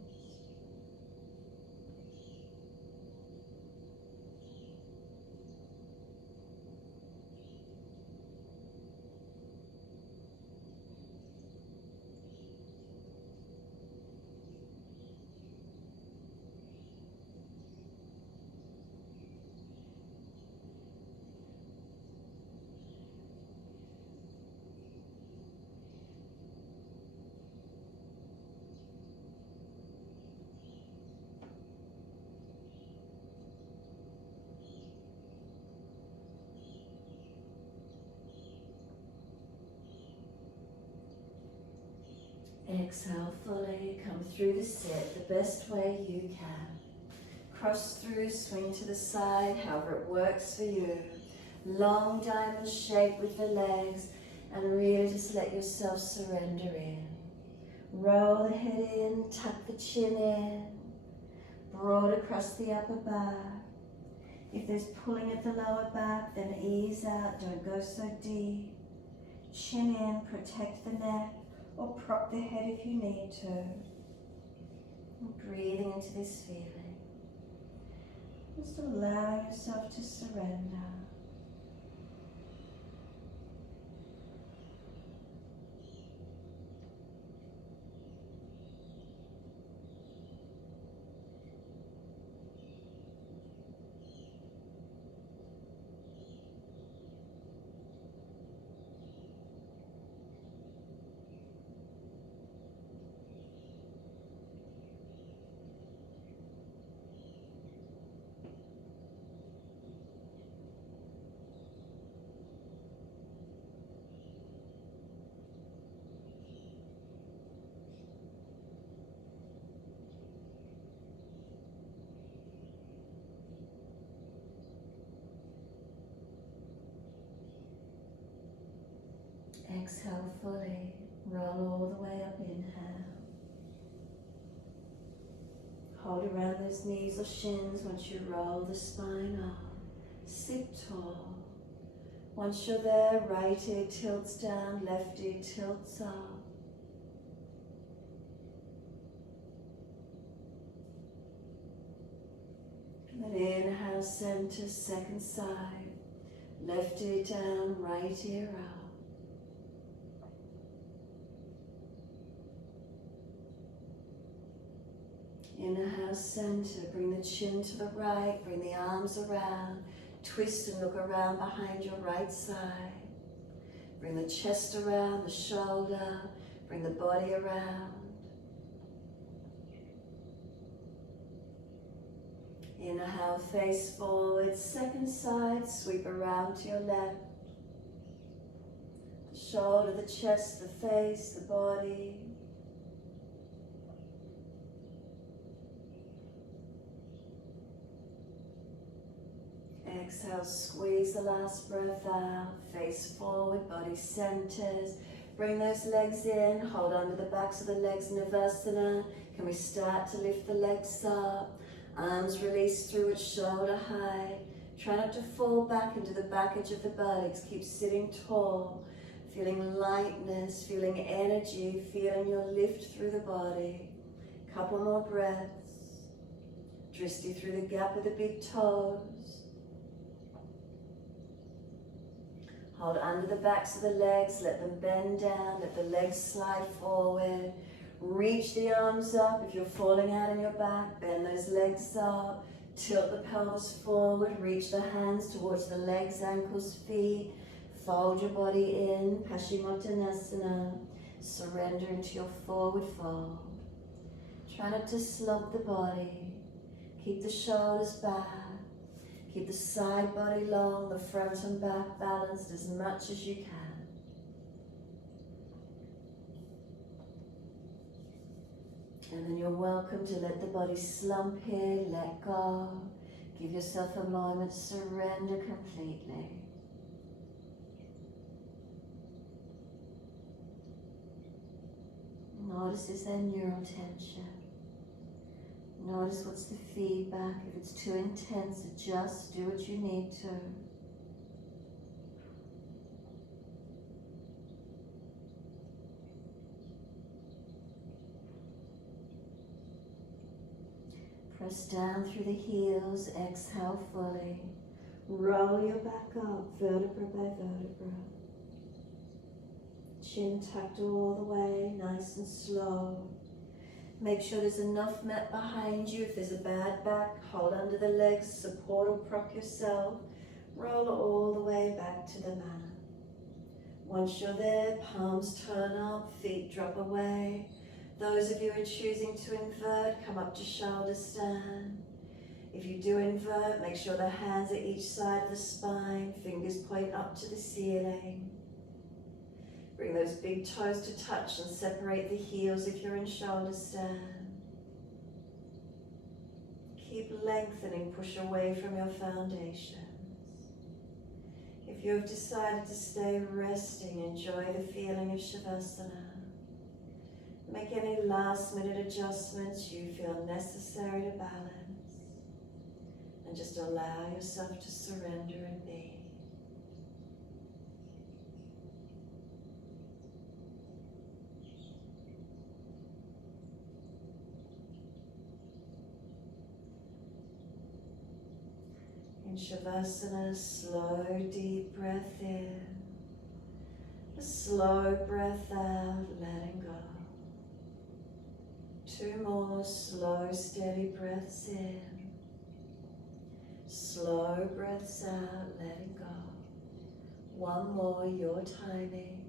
Exhale fully, come through the sit the best way you can. Cross through, swing to the side, however it works for you. Long diamond shape with the legs, and really just let yourself surrender in. Roll the head in, tuck the chin in, broad across the upper back. If there's pulling at the lower back, then ease out, don't go so deep. Chin in, protect the neck, or prop the head if you need to. And breathing into this feeling. Just allow yourself to surrender. Exhale fully, roll all the way up, inhale. Hold around those knees or shins once you roll the spine up. Sit tall. Once you're there, right ear tilts down, left ear tilts up. And then inhale, center, second side. Left ear down, right ear up. Inhale, center, bring the chin to the right, bring the arms around, twist and look around behind your right side. Bring the chest around, the shoulder, bring the body around. Inhale, face forward, second side, sweep around to your left. The shoulder, the chest, the face, the body. Exhale, squeeze the last breath out, face forward, body centers. Bring those legs in, hold onto the backs of the legs, Navasana. Can we start to lift the legs up? Arms release through at shoulder height. Try not to fall back into the back edge of the buttocks. Keep sitting tall, feeling lightness, feeling energy, feeling your lift through the body. Couple more breaths. Drishti through the gap of the big toes. Hold under the backs of the legs, let them bend down, let the legs slide forward. Reach the arms up. If you're falling out on your back, bend those legs up. Tilt the pelvis forward, reach the hands towards the legs, ankles, feet. Fold your body in, Paschimottanasana. Surrender into your forward fold. Try not to slump the body. Keep the shoulders back. Keep the side body long, the front and back balanced as much as you can. And then you're welcome to let the body slump here, let go. Give yourself a moment to surrender completely. Notice, is there neural tension? Notice what's the feedback. If it's too intense, adjust, do what you need to. Press down through the heels, exhale fully. Roll your back up, vertebra by vertebra. Chin tucked all the way, nice and slow. Make sure there's enough mat behind you. If there's a bad back, hold under the legs, support or prop yourself. Roll all the way back to the mat. Once you're there, palms turn up, feet drop away. Those of you who are choosing to invert, come up to shoulder stand. If you do invert, make sure the hands are each side of the spine, fingers point up to the ceiling. Bring those big toes to touch and separate the heels if you're in shoulder stand. Keep lengthening, push away from your foundations. If you have decided to stay resting, enjoy the feeling of Shavasana. Make any last minute adjustments you feel necessary to balance. And just allow yourself to surrender and be. In Shavasana, slow, deep breath in. A slow breath out, letting go. 2 more slow, steady breaths in. Slow breaths out, letting go. 1 more, your timing.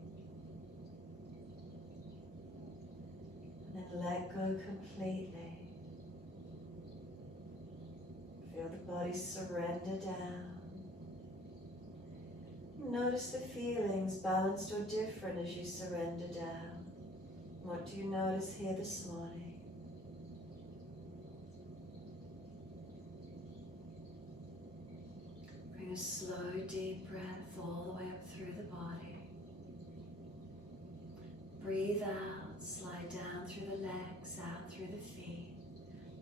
And then let go completely. Feel the body surrender down. Notice the feelings, balanced or different, as you surrender down. What do you notice here this morning? Bring a slow, deep breath all the way up through the body. Breathe out, slide down through the legs, out through the feet,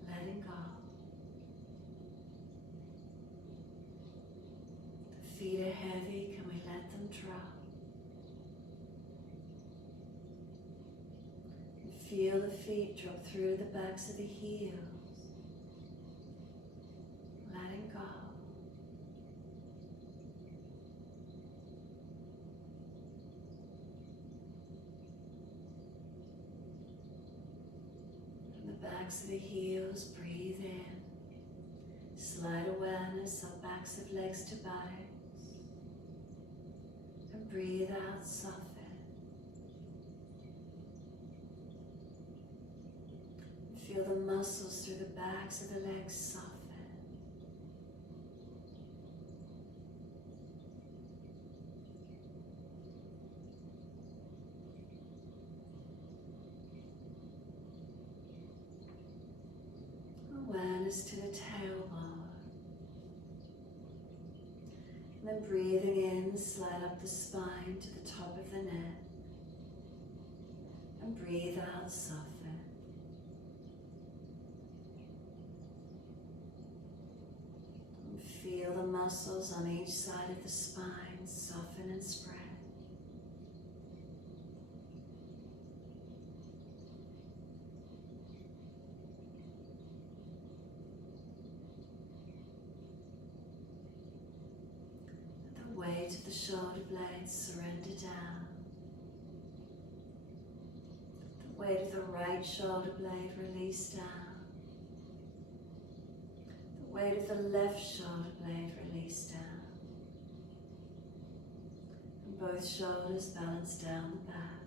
letting go. Feet are heavy, can we let them drop? And feel the feet drop through the backs of the heels, letting go. From the backs of the heels, breathe in. Slide awareness up backs of legs to buttocks. And breathe out, soften. Feel the muscles through the backs of the legs soften. Awareness to the tailbone. And then breathing in, slide up the spine to the top of the neck. And breathe out, soften. And Feel the muscles on each side of the spine soften and spread. The weight of the shoulder blades surrender down. The weight of the right shoulder blade release down. The weight of the left shoulder blade release down. And both shoulders balance down the back.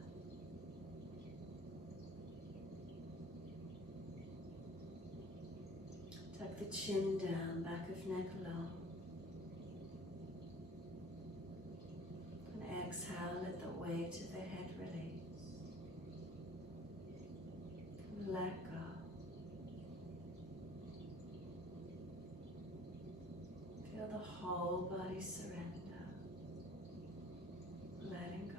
Tuck the chin down, back of neck long. And exhale, let the weight of the head release. And let go. Feel the whole body surrender, letting go.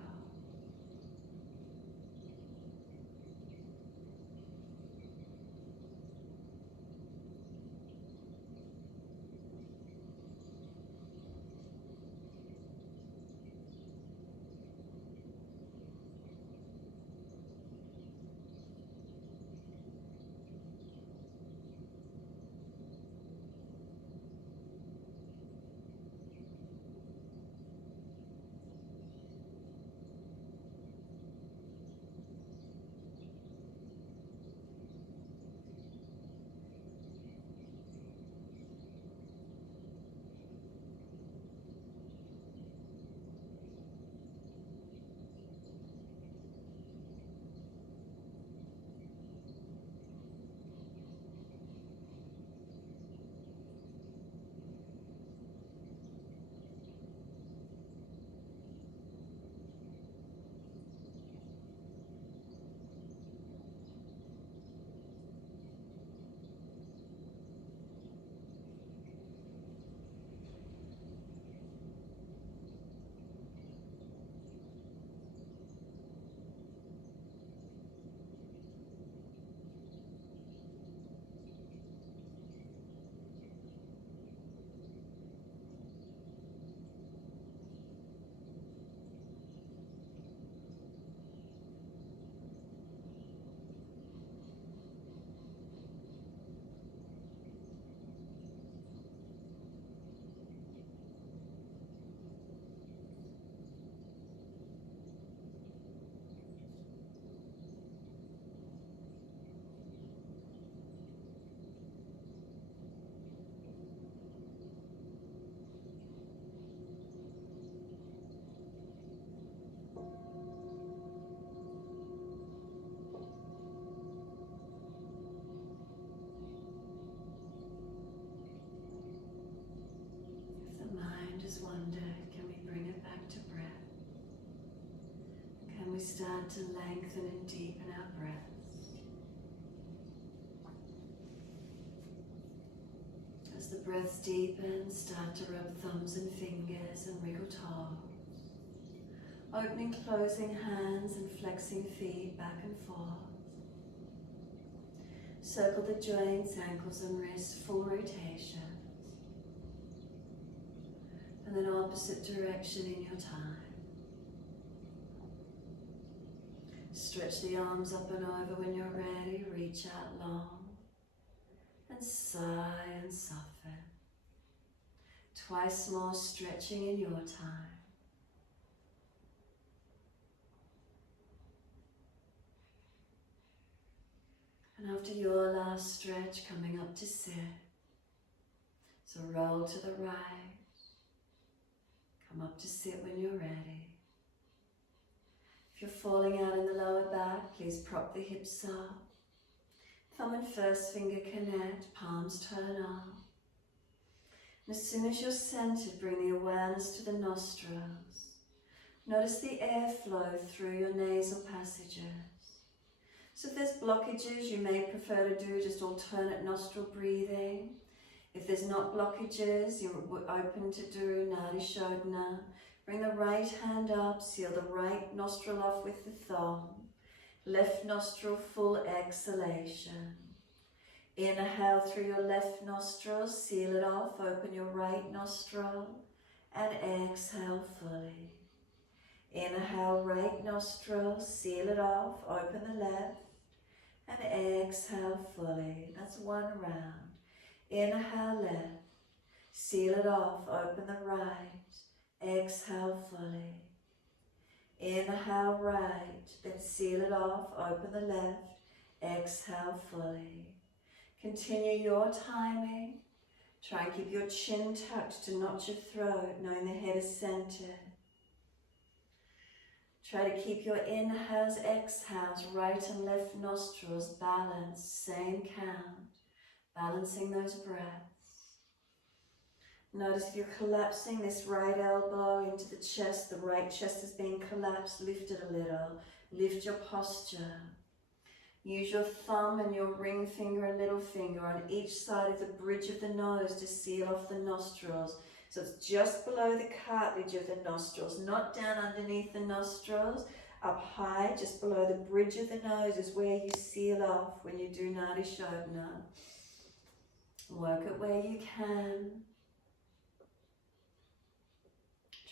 Wonder, can we bring it back to breath? Can we start to lengthen and deepen our breaths? As the breaths deepen, start to rub thumbs and fingers and wriggle toes. Opening, closing hands and flexing feet back and forth. Circle the joints, ankles and wrists, full rotation. And then opposite direction in your time. Stretch the arms up and over when you're ready. Reach out long. And sigh and soften. Twice more stretching in your time. And after your last stretch, coming up to sit. So roll to the right. Come up to sit when you're ready. If you're falling out in the lower back, please prop the hips up. Thumb and first finger connect, palms turn up. And as soon as you're centered, bring the awareness to the nostrils. Notice the airflow through your nasal passages. So if there's blockages, you may prefer to do just alternate nostril breathing. If there's not blockages, you're open to do Nadi Shodhana. Bring the right hand up, seal the right nostril off with the thumb. Left nostril, full exhalation. Inhale through your left nostril, seal it off, open your right nostril, and exhale fully. Inhale, right nostril, seal it off, open the left, and exhale fully. That's one round. Inhale left, seal it off, open the right, exhale fully. Inhale right, then seal it off, open the left, exhale fully. Continue your timing. Try and keep your chin tucked to not your throat, knowing the head is centered. Try to keep your inhales, exhales, right and left nostrils balanced, same count, balancing those breaths. Notice if you're collapsing this right elbow into the chest, the right chest is being collapsed, lift it a little, lift your posture. Use your thumb and your ring finger and little finger on each side of the bridge of the nose to seal off the nostrils. So it's just below the cartilage of the nostrils, not down underneath the nostrils, up high, just below the bridge of the nose is where you seal off when you do Nadi Shodhana. Work it where you can.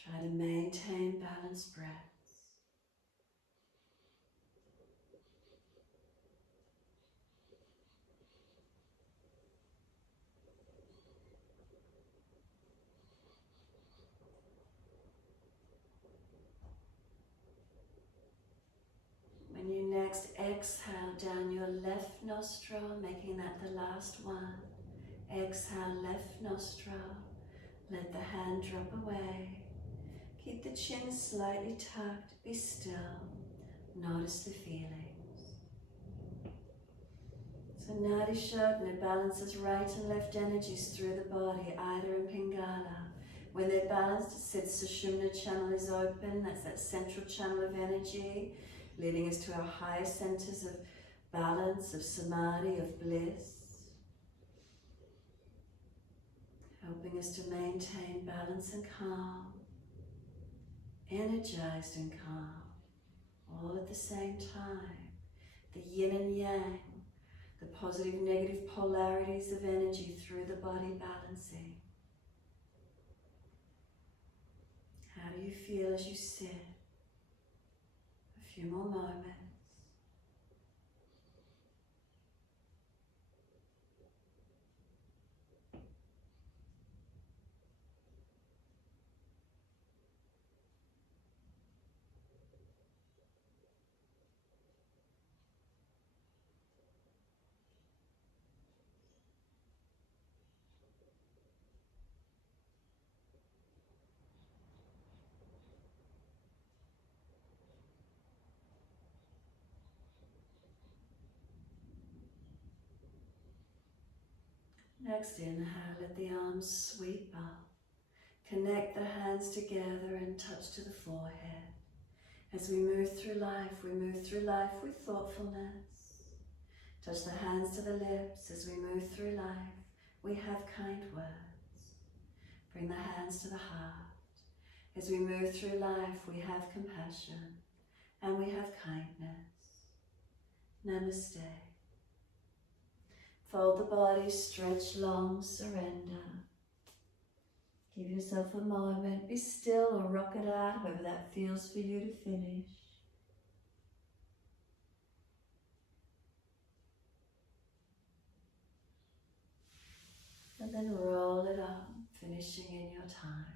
Try to maintain balanced breath. When you next exhale down your left nostril, making that the last one. Exhale, left nostril. Let the hand drop away. Keep the chin slightly tucked. Be still. Notice the feelings. So Nadi Shodhana balances right and left energies through the body, Ida and Pingala. When they're balanced, it says Sushumna channel is open. That's that central channel of energy, leading us to our higher centers of balance, of samadhi, of bliss. Helping us to maintain balance and calm, energized and calm, all at the same time. The yin and yang, the positive, negative polarities of energy through the body balancing. How do you feel as you sit? A few more moments. Next inhale, let the arms sweep up. Connect the hands together and touch to the forehead. As we move through life with thoughtfulness. Touch the hands to the lips. As we move through life, we have kind words. Bring the hands to the heart. As we move through life, we have compassion and we have kindness. Namaste. Fold the body, stretch long, surrender. Give yourself a moment, be still or rock it out, however that feels for you to finish. And then roll it up, finishing in your time.